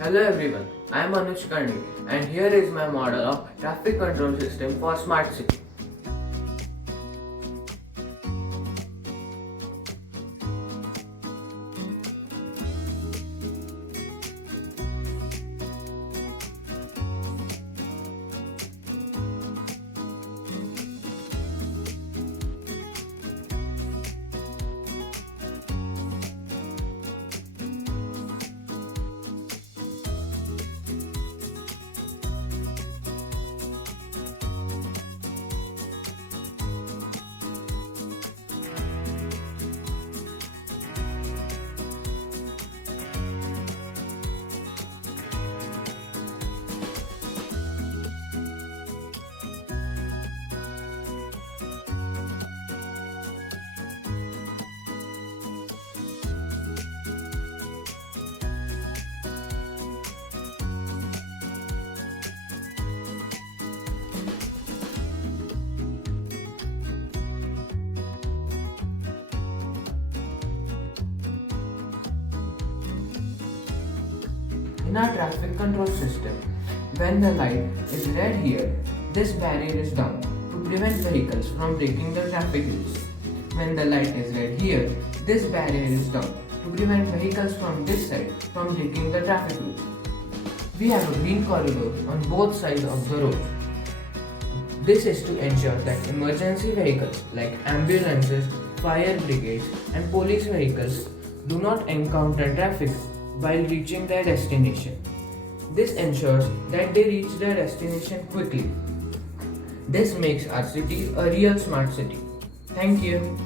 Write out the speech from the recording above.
Hello everyone, I am Anuj Karni and here is my model of traffic control system for smart city. In our traffic control system, when the light is red here, this barrier is down to prevent vehicles from breaking the traffic rules. When the light is red here, this barrier is down to prevent vehicles from this side from breaking the traffic rules. We have a green corridor on both sides of the road. This is to ensure that emergency vehicles like ambulances, fire brigades, and police vehicles do not encounter traffic while reaching their destination. This ensures that they reach their destination quickly. This makes our city a real smart city. Thank you.